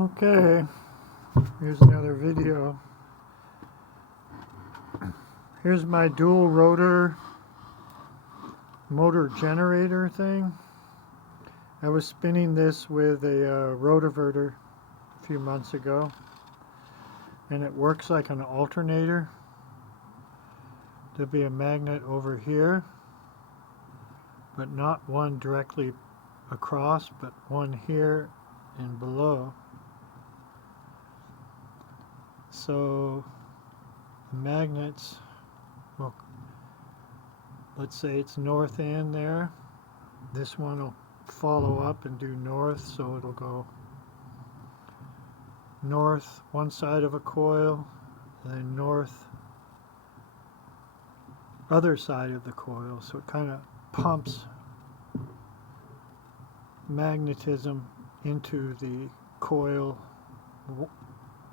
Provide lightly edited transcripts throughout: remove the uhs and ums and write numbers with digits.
Okay, here's another video. Here's my dual rotor motor generator thing. I was spinning this with a rotoverter a few months ago, and it works like an alternator. There'll be a magnet over here, but not one directly across, but one here and below. So the magnets, well, let's say it's north end there. This one will follow up and do north, so it'll go north one side of a coil, and then north other side of the coil. So it kind of pumps magnetism into the coil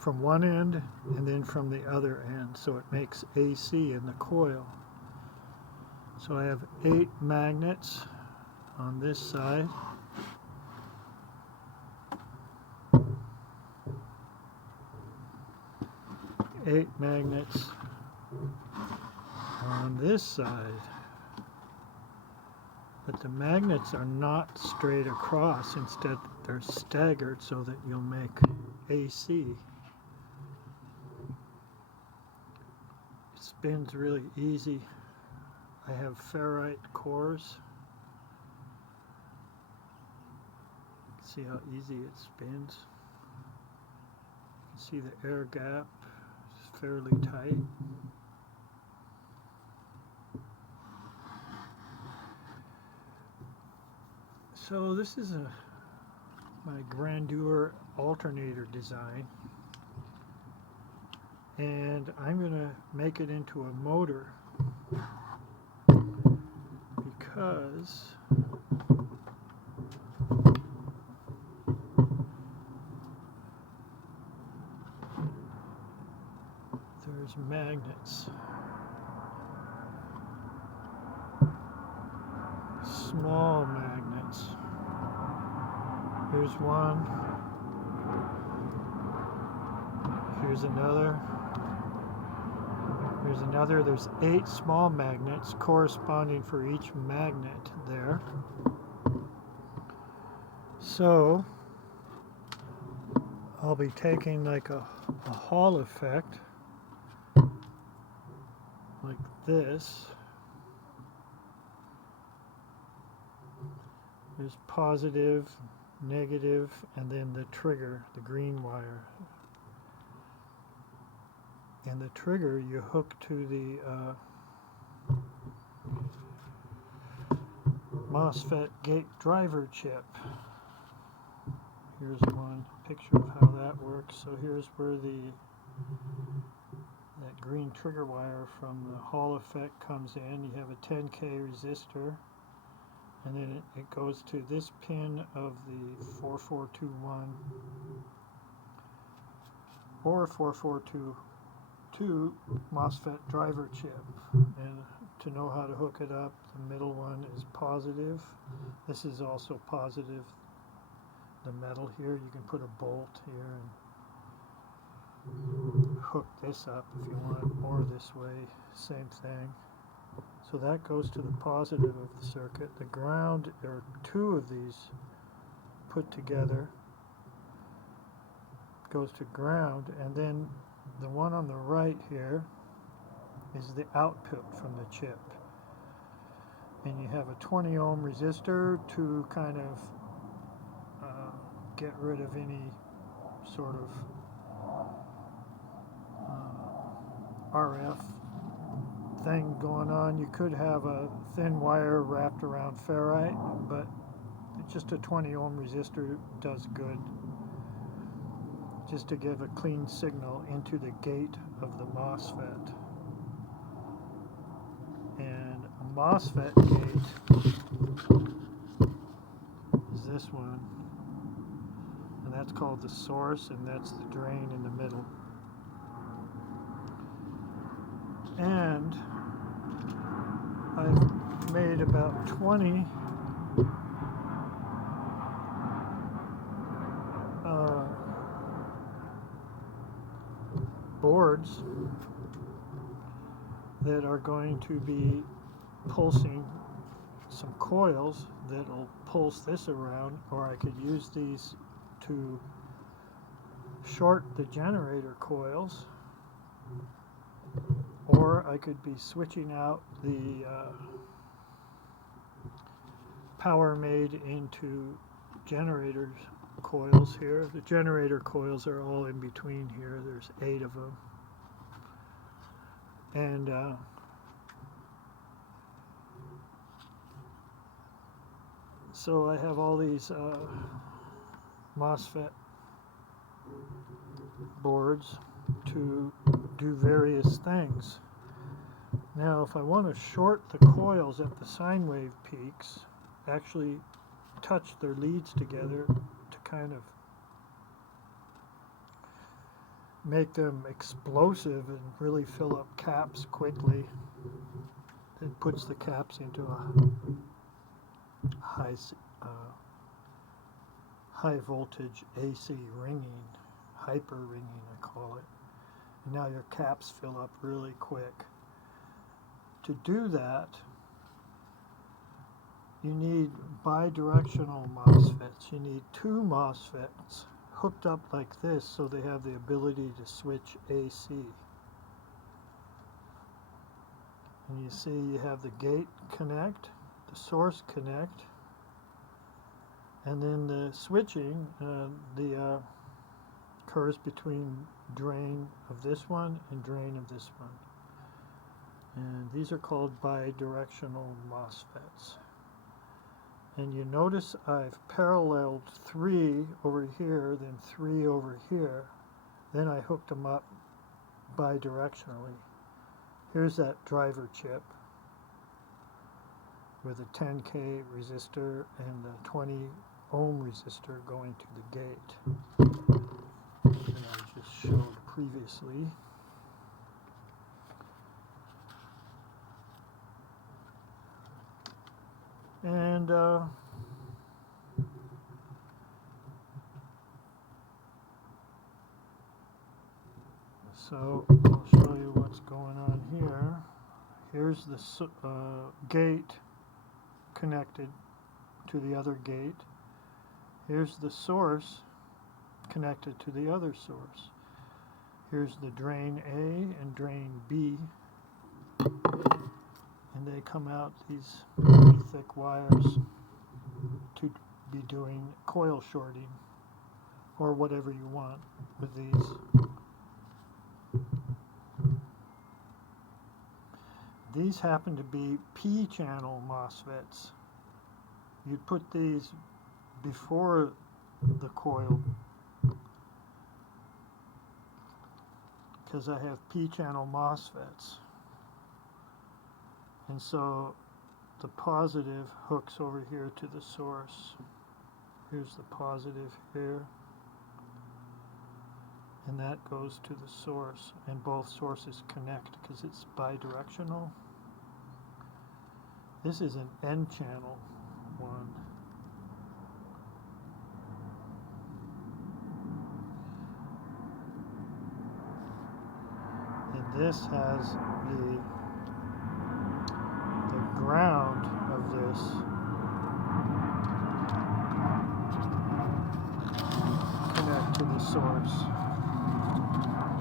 from one end and then from the other end, so it makes AC in the coil. So I have 8 magnets on this side. Eight magnets on this side. But the magnets are not straight across. Instead, they're staggered so that you'll make AC. It spins really easy. I have ferrite cores. See how easy it spins. You can see the air gap is fairly tight. So this is my grandeur alternator design, and I'm going to make it into a motor because there's magnets, small magnets. Here's one, here's another, here's another. There's 8 small magnets corresponding for each magnet there. So I'll be taking like a Hall effect like this. There's positive, negative, and then the trigger, the green wire. And the trigger you hook to the MOSFET gate driver chip. Here's one picture of how that works. So here's where that green trigger wire from the Hall effect comes in. You have a 10K resistor, and then it goes to this pin of the 4421 or 4422 MOSFET driver chip. And to know how to hook it up, the middle one is positive. This is also positive. The metal here, you can put a bolt here and hook this up if you want, or this way, same thing. So that goes to the positive of the circuit. The ground, there are 2 of these put together, goes to ground, and then the one on the right here is the output from the chip. And you have a 20 ohm resistor to kind of get rid of any sort of RF thing going on. You could have a thin wire wrapped around ferrite, but just a 20 ohm resistor does good, just to give a clean signal into the gate of the MOSFET. And a MOSFET gate is this one, and that's called the source, and that's the drain in the middle. And I've made about 20 boards that are going to be pulsing some coils that'll pulse this around, or I could use these to short the generator coils, or I could be switching out the power made into generator coils here. The generator coils are all in between here. There's 8 of them. And so I have all these MOSFET boards to do various things. Now if I want to short the coils at the sine wave peaks, actually touch their leads together to kind of make them explosive and really fill up caps quickly, it puts the caps into a high voltage AC ringing, hyper ringing I call it. And now your caps fill up really quick. To do that, you need bidirectional MOSFETs. You need 2 MOSFETs hooked up like this so they have the ability to switch AC. And you see you have the gate connect, the source connect, and then the switching occurs between drain of this one and drain of this one. And these are called bidirectional MOSFETs. And you notice I've paralleled 3 over here, then 3 over here. Then I hooked them up bidirectionally. Here's that driver chip with a 10K resistor and a 20 ohm resistor going to the gate. And I just showed previously. And so I'll show you what's going on here. Here's the gate connected to the other gate. Here's the source connected to the other source. Here's the drain A and drain B. And they come out these really thick wires to be doing coil shorting or whatever you want with these. These happen to be P-channel MOSFETs. You'd put these before the coil because I have P-channel MOSFETs. And so the positive hooks over here to the source. Here's the positive here. And that goes to the source. And both sources connect because it's bidirectional. This is an N-channel one. And this has the ground of this connect to the source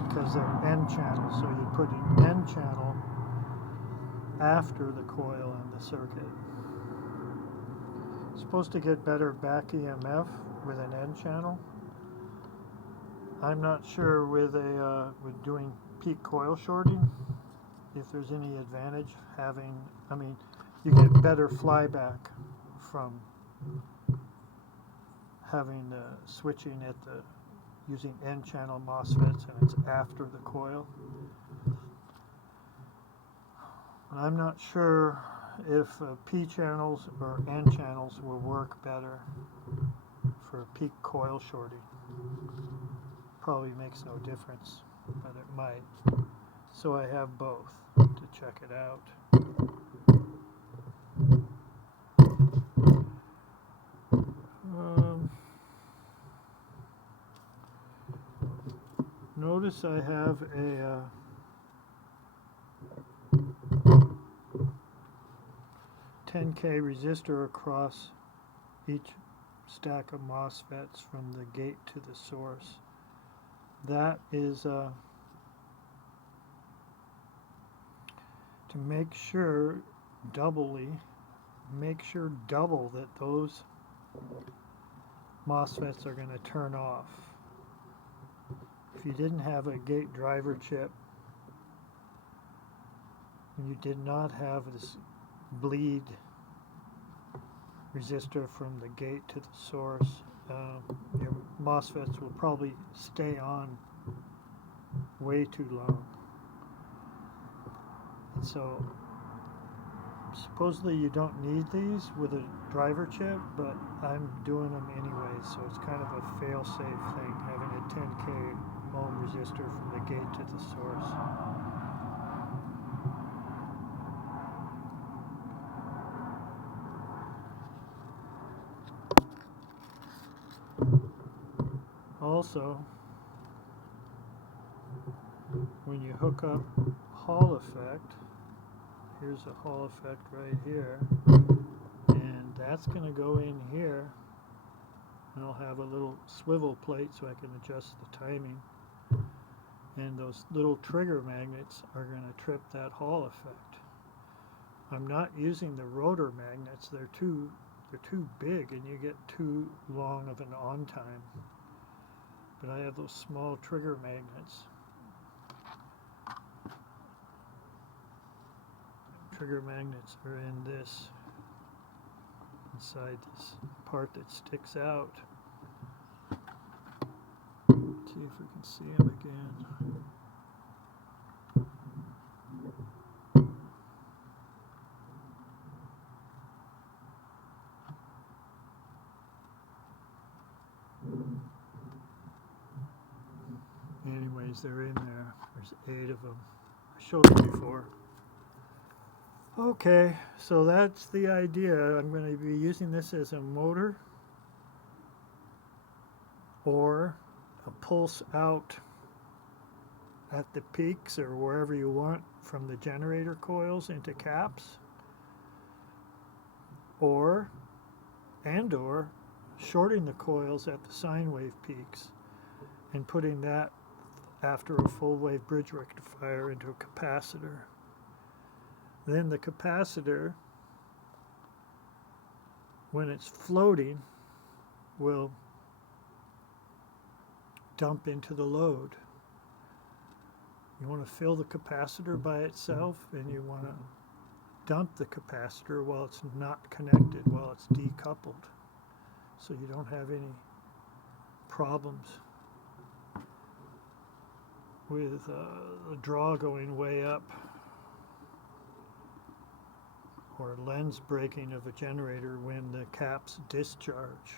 because they're N-channel, so you put an N-channel after the coil and the circuit. It's supposed to get better back EMF with an N-channel. I'm not sure with doing peak coil shorting if there's any advantage having, I mean, you get better flyback from having the switching at the using N-channel MOSFETs and it's after the coil. I'm not sure if P channels or N channels will work better for peak coil shorting. Probably makes no difference, but it might. So I have both to check it out. notice I have a 10K resistor across each stack of MOSFETs from the gate to the source. That is to make sure double that those MOSFETs are going to turn off. If you didn't have a gate driver chip and you did not have this bleed resistor from the gate to the source, your MOSFETs will probably stay on way too long. And so supposedly you don't need these with a driver chip, but I'm doing them anyway, so it's kind of a fail-safe thing, having a 10K ohm resistor from the gate to the source. Also, when you hook up Hall effect, here's a Hall effect right here, and that's going to go in here, and I'll have a little swivel plate so I can adjust the timing, and those little trigger magnets are going to trip that Hall effect. I'm not using the rotor magnets, they're too big and you get too long of an on time. But I have those small trigger magnets. Trigger magnets are in this, inside this part that sticks out. Let's see if we can see them again. Anyways, they're in there. There's 8 of them. I showed them before. Okay, so that's the idea. I'm going to be using this as a motor or a pulse out at the peaks or wherever you want from the generator coils into caps, or shorting the coils at the sine wave peaks and putting that after a full wave bridge rectifier into a capacitor. Then the capacitor, when it's floating, will dump into the load. You want to fill the capacitor by itself, and you want to dump the capacitor while it's not connected, while it's decoupled, so you don't have any problems with the draw going way up or lens breaking of a generator when the caps discharge.